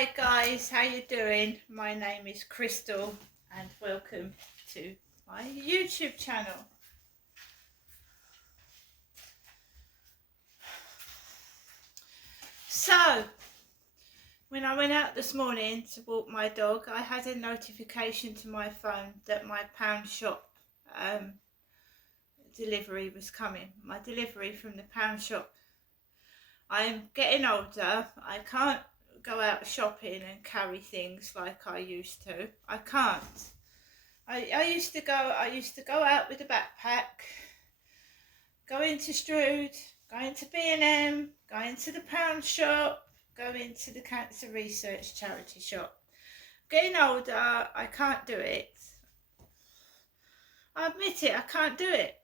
Hi guys, how you doing? My name is Crystal and welcome to my YouTube channel. So, when I went out this morning to walk my dog, I had a notification to my phone that my pound shop delivery was coming. My delivery from the pound shop. I am getting older. I can't go out shopping and carry things like I used to. I can't. I used to go out with a backpack, go into Strood, go into B&M, go into the pound shop, go into the Cancer Research charity shop. Getting older, I can't do it. I admit it, I can't do it.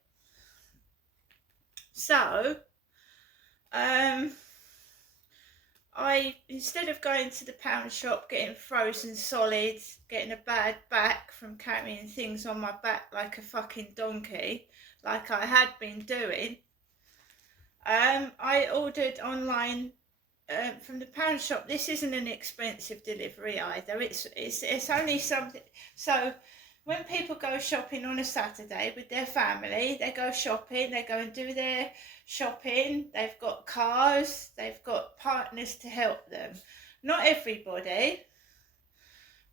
So, instead of going to the pound shop, getting frozen solids, getting a bad back from carrying things on my back like a fucking donkey, like I had been doing, I ordered online from the pound shop. This isn't an expensive delivery either. It's only something. So when people go shopping on a Saturday with their family, they go shopping, they go and do their shopping, they've got cars, they've got partners to help them. Not everybody,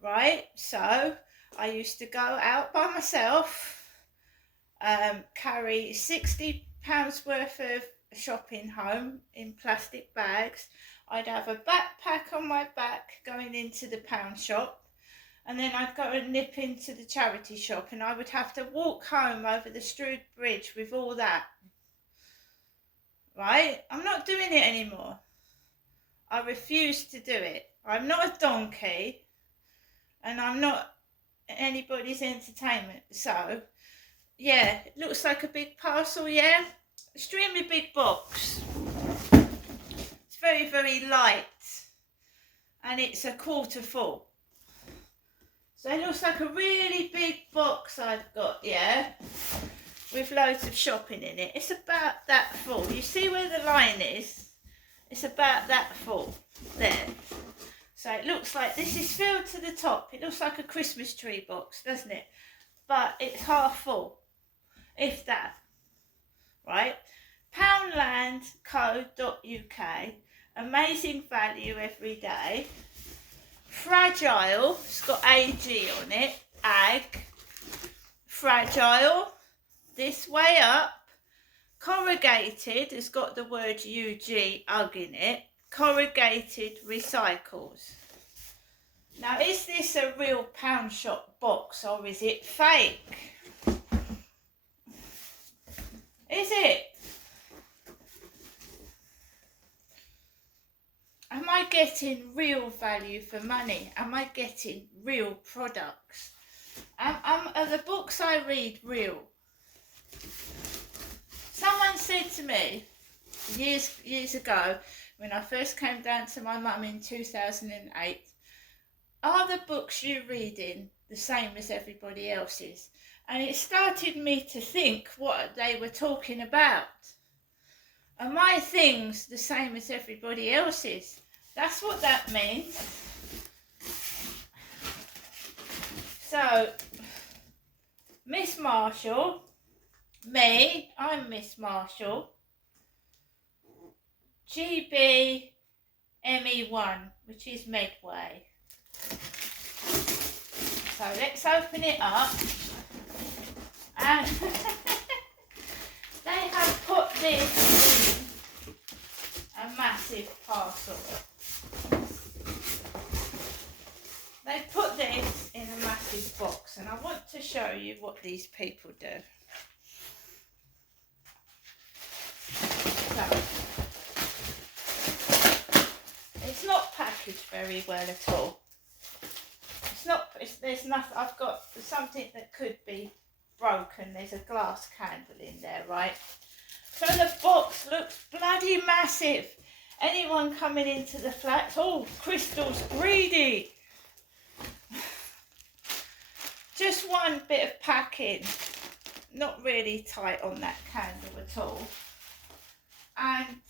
right? So I used to go out by myself, carry £60 worth of shopping home in plastic bags. I'd have a backpack on my back going into the pound shop, and then I'd go and nip into the charity shop, and I would have to walk home over the Strood Bridge with all that. Right? I'm not doing it anymore. I refuse to do it. I'm not a donkey, and I'm not anybody's entertainment. So, yeah, it looks like a big parcel, yeah? Extremely big box. It's very, very light, and it's a quarter full. So it looks like a really big box I've got, yeah, with loads of shopping in it. It's about that full. You see where the line is? It's about that full there. So it looks like this is filled to the top. It looks like a Christmas tree box, doesn't it? But it's half full, if that, right? Poundland.co.uk. Amazing value every day. Fragile, it's got AG on it, ag, fragile, this way up. Corrugated, it's got the word UG, UG in it, corrugated recycles. Now, is this a real pound shop box or is it fake? Is it? Am I getting real value for money? Am I getting real products? Are the books I read real? Someone said to me years ago, when I first came down to my mum in 2008, are the books you reading the same as everybody else's? And it started me to think what they were talking about. Are my things the same as everybody else's? That's what that means. So, Miss Marshall, me, I'm Miss Marshall, GBME1, which is Medway. So let's open it up. And they have put this in a massive parcel. They put this in a massive box, and I want to show you what these people do. So, it's not packaged very well at all. There's nothing, I've got something that could be broken. There's a glass candle in there, right? So the box looks bloody massive. Anyone coming into the flat, oh, Crystal's greedy. Just one bit of packing, not really tight on that candle at all. And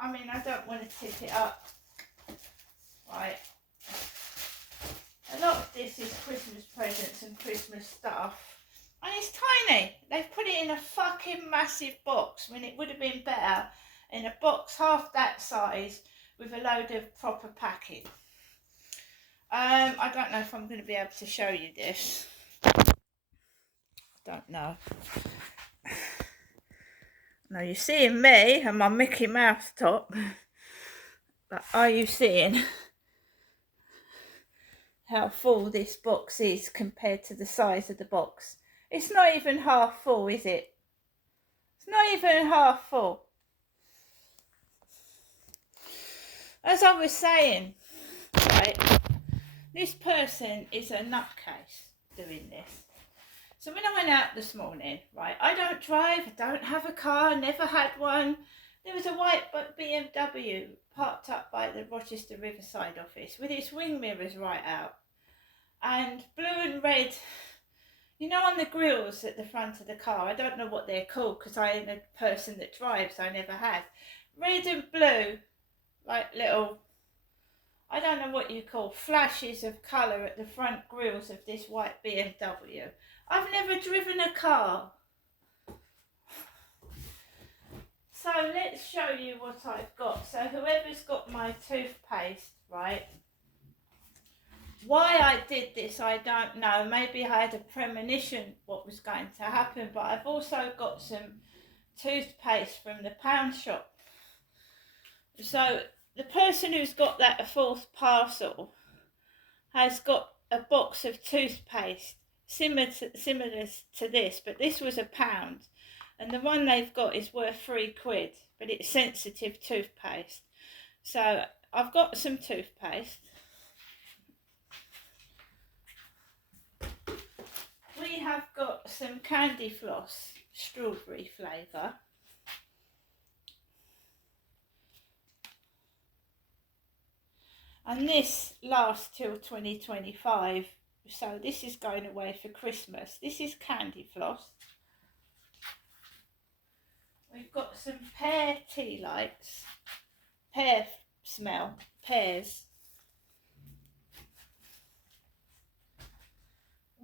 I mean, I don't want to tip it up, right? A lot of this is Christmas presents and Christmas stuff. And it's tiny. They've put it in a fucking massive box when it would have been better in a box half that size with a load of proper packing. I don't know if I'm going to be able to show you this. Don't know. Now you're seeing me and my Mickey Mouse top, but are you seeing how full this box is compared to the size of the box? It's not even half full, is it? It's not even half full. As I was saying, right, this person is a nutcase doing this. So when I went out this morning, right, I don't drive, I don't have a car, never had one. There was a white BMW parked up by the Rochester Riverside office with its wing mirrors right out. And blue and red, you know, on the grills at the front of the car. I don't know what they're called because I am a person that drives, I never have. Red and blue, like little, I don't know what you call, flashes of colour at the front grills of this white BMW. I've never driven a car. So let's show you what I've got. So whoever's got my toothpaste, right? Why I did this, I don't know. Maybe I had a premonition what was going to happen, but I've also got some toothpaste from the pound shop. So the person who's got that fourth parcel has got a box of toothpaste similar to this, but this was £1, and the one they've got is worth £3, but it's sensitive toothpaste. So I've got some toothpaste. We have got some candy floss, strawberry flavour. And this lasts till 2025. So this is going away for Christmas. This is candy floss. We've got some pear tea lights. Pear smell. Pears.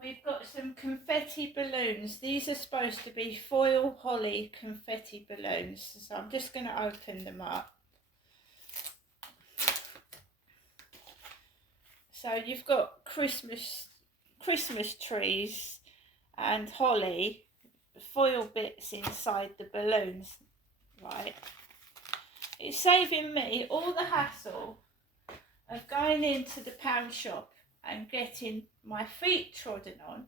We've got some confetti balloons. These are supposed to be foil holly confetti balloons. So I'm just going to open them up. So you've got Christmas trees and holly, foil bits inside the balloons, right? It's saving me all the hassle of going into the pound shop and getting my feet trodden on,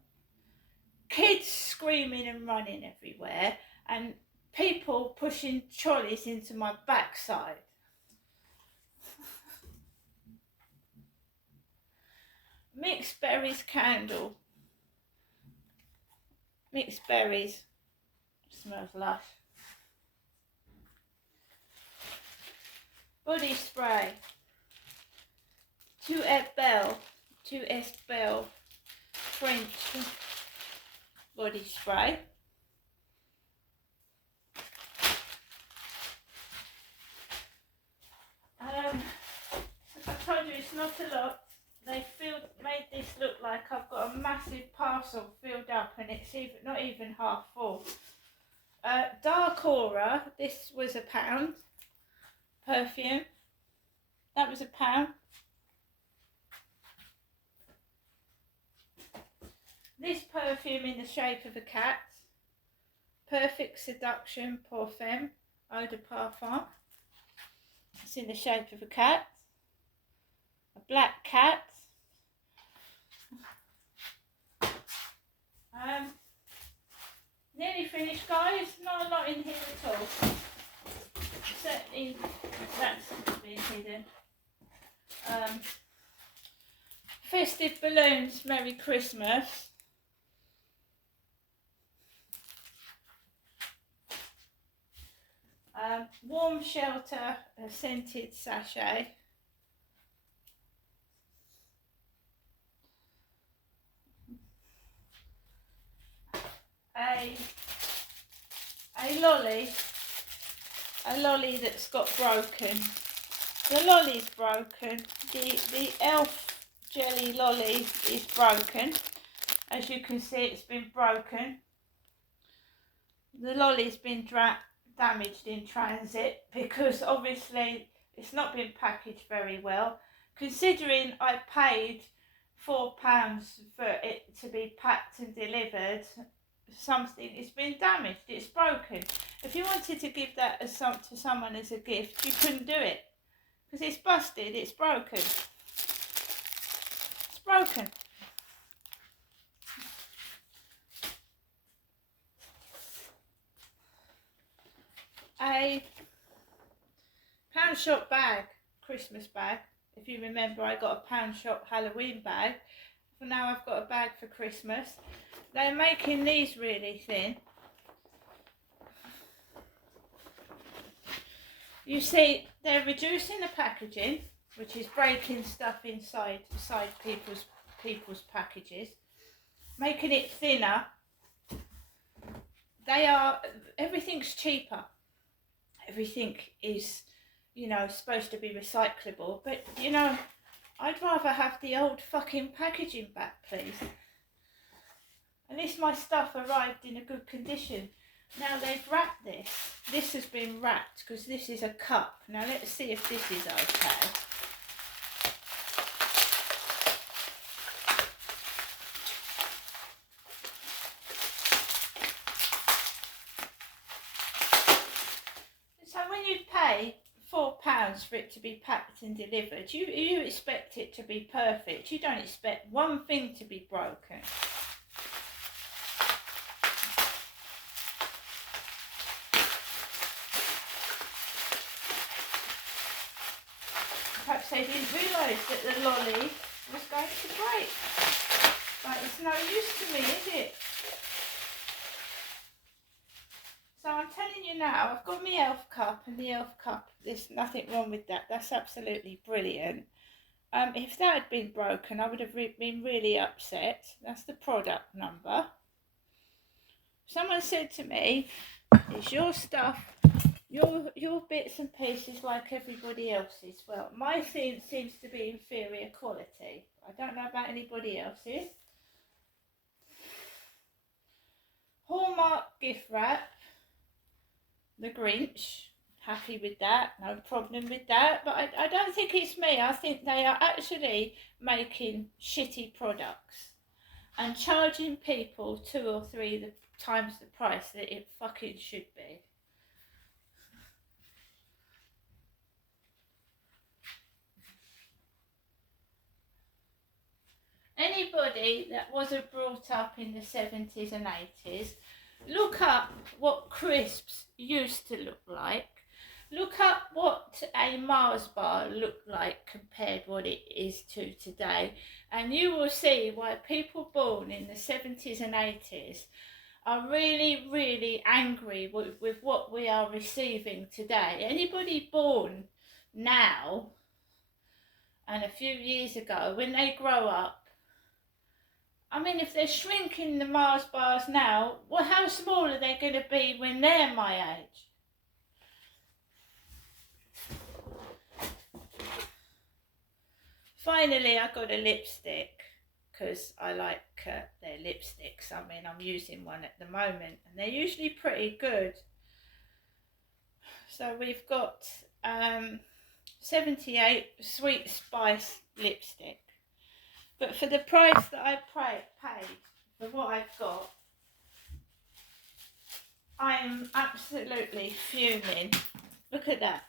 kids screaming and running everywhere, and people pushing trolleys into my backside. Mixed berries candle. Mixed berries. Smells lush. Body spray. 2S Bell French body spray. I told you it's not a lot. They made this look like I've got a massive parcel filled up, and it's not even half full. Dark Aura, this was £1. Perfume, that was £1. This perfume in the shape of a cat, Perfect Seduction Parfum, Eau de Parfum. It's in the shape of a cat, a black cat. Nearly finished, guys. Not a lot in here at all. Certainly that's been hidden. Festive balloons, Merry Christmas. Warm Shelter, a scented sachet. A lolly that's got broken. The lolly's broken. The elf jelly lolly is broken. As you can see, it's been broken. The lolly's been damaged in transit because obviously it's not been packaged very well. Considering I paid £4 for it to be packed and delivered, it's been damaged, it's broken. If you wanted to give that to someone as a gift, you couldn't do it because it's busted, it's broken. It's broken. A Pound Shop bag, Christmas bag. If you remember, I got a Pound Shop Halloween bag. For now I've got a bag for Christmas. They're making these really thin. You see, they're reducing the packaging, which is breaking stuff inside people's packages, making it thinner. Everything's cheaper. Everything is, supposed to be recyclable, but I'd rather have the old fucking packaging back, please. At least my stuff arrived in a good condition. Now they've wrapped this. This has been wrapped because this is a cup. Now let's see if this is okay. So when you pay £4 for it to be packed and delivered, you expect it to be perfect. You don't expect one thing to be broken. Perhaps they didn't realise that the lolly was going to break. But it's no use to me, is it? So I'm telling you now, I've got my elf cup, and the elf cup, there's nothing wrong with that. That's absolutely brilliant. If that had been broken, I would have been really upset. That's the product number. Someone said to me, it's your stuff, your bits and pieces like everybody else's. Well, my thing seems to be inferior quality. I don't know about anybody else's. Hallmark gift wrap. The Grinch, happy with that, no problem with that, but I don't think it's me. I think they are actually making shitty products and charging people 2 or 3 times the price that it fucking should be. Anybody that wasn't brought up in the 70s and 80s, look up what crisps used to look like. Look up what a Mars bar looked like compared what it is to today. And you will see why people born in the 70s and 80s are really, really angry with what we are receiving today. Anybody born now and a few years ago, when they grow up, I mean, if they're shrinking the Mars bars now, well, how small are they going to be when they're my age? Finally, I got a lipstick because I like their lipsticks. I mean, I'm using one at the moment and they're usually pretty good. So we've got 78 Sweet Spice lipstick. But for the price that I paid for what I've got, I'm absolutely fuming. Look at that.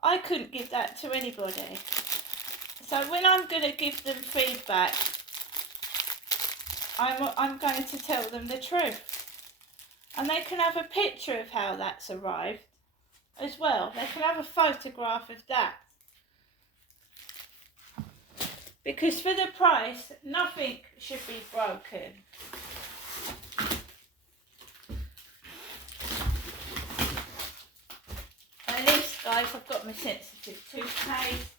I couldn't give that to anybody. So when I'm going to give them feedback, I'm going to tell them the truth. And they can have a picture of how that's arrived as well. They can have a photograph of that. Because for the price, nothing should be broken. At least, guys, I've got my sensitive toothpaste.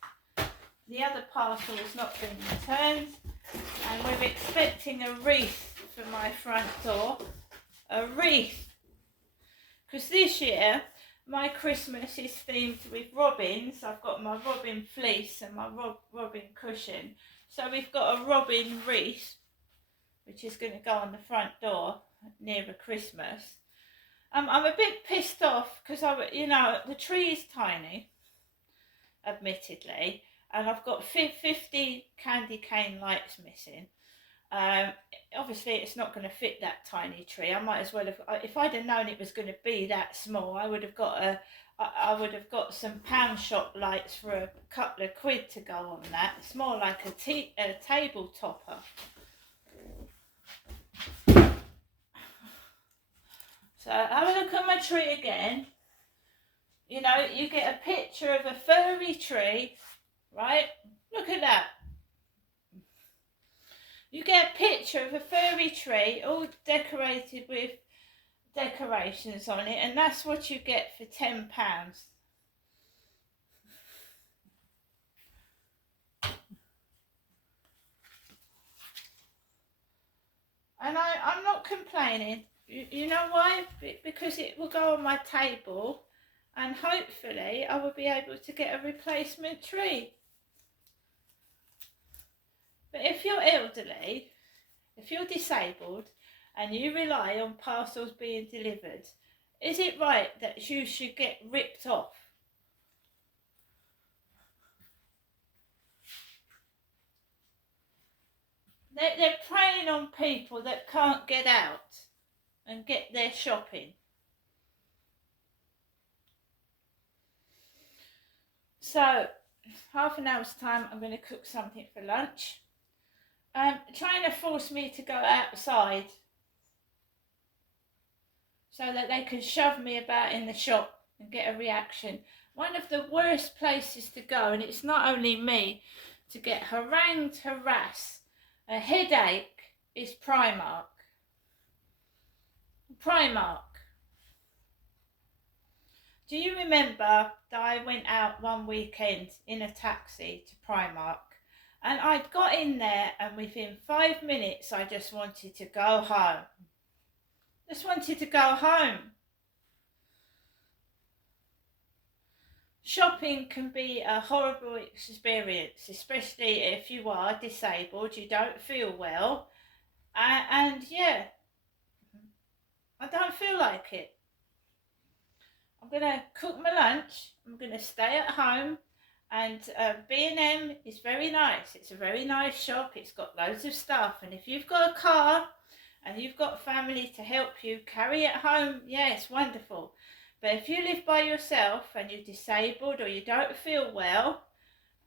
The other parcel has not been returned. And we're expecting a wreath for my front door. A wreath. Because this year, my Christmas is themed with robins. I've got my robin fleece and my robin cushion. So we've got a robin wreath, which is going to go on the front door nearer Christmas. I'm a bit pissed off because the tree is tiny, admittedly, and I've got 50 candy cane lights missing. Obviously, it's not going to fit that tiny tree. I might as well have. If I'd have known it was going to be that small, I would have got some pound shop lights for a couple of quid to go on that. It's more like a table topper. So have a look at my tree again. You know, you get a picture of a furry tree, right? Look at that. You get a picture of a furry tree all decorated with decorations on it, and that's what you get for £10. And I'm not complaining. You know why? Because it will go on my table, and hopefully I will be able to get a replacement tree. But if you're elderly, if you're disabled, and you rely on parcels being delivered, is it right that you should get ripped off? They're preying on people that can't get out and get their shopping. So, half an hour's time, I'm going to cook something for lunch. Trying to force me to go outside so that they can shove me about in the shop and get a reaction. One of the worst places to go, and it's not only me, to get harangued, harassed, a headache, is Primark. Primark. Do you remember that I went out one weekend in a taxi to Primark, and I'd got in there, and within 5 minutes I just wanted to go home. Just wanted to go home. Shopping can be a horrible experience, especially if you are disabled, you don't feel well, and yeah, I don't feel like it. I'm going to cook my lunch, I'm going to stay at home, and B&M is very nice. It's a very nice shop, it's got loads of stuff, and if you've got a car and you've got family to help you carry it home, yeah, it's wonderful. But if you live by yourself and you're disabled or you don't feel well,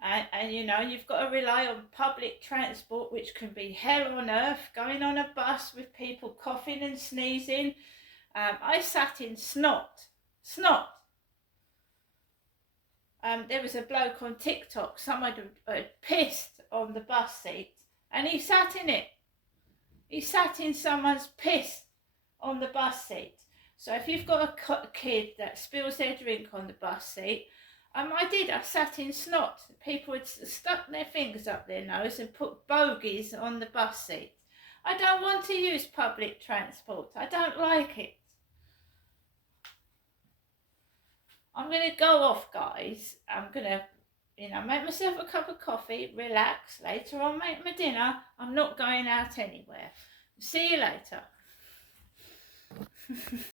and you've got to rely on public transport, which can be hell on earth, going on a bus with people coughing and sneezing. I sat in snot. There was a bloke on TikTok, someone had pissed on the bus seat, and he sat in it. He sat in someone's piss on the bus seat. So if you've got a kid that spills their drink on the bus seat, I sat in snot. People had stuck their fingers up their nose and put bogies on the bus seat. I don't want to use public transport. I don't like it. I'm going to go off, guys. I'm going to, make myself a cup of coffee, relax. Later on, make my dinner. I'm not going out anywhere. See you later.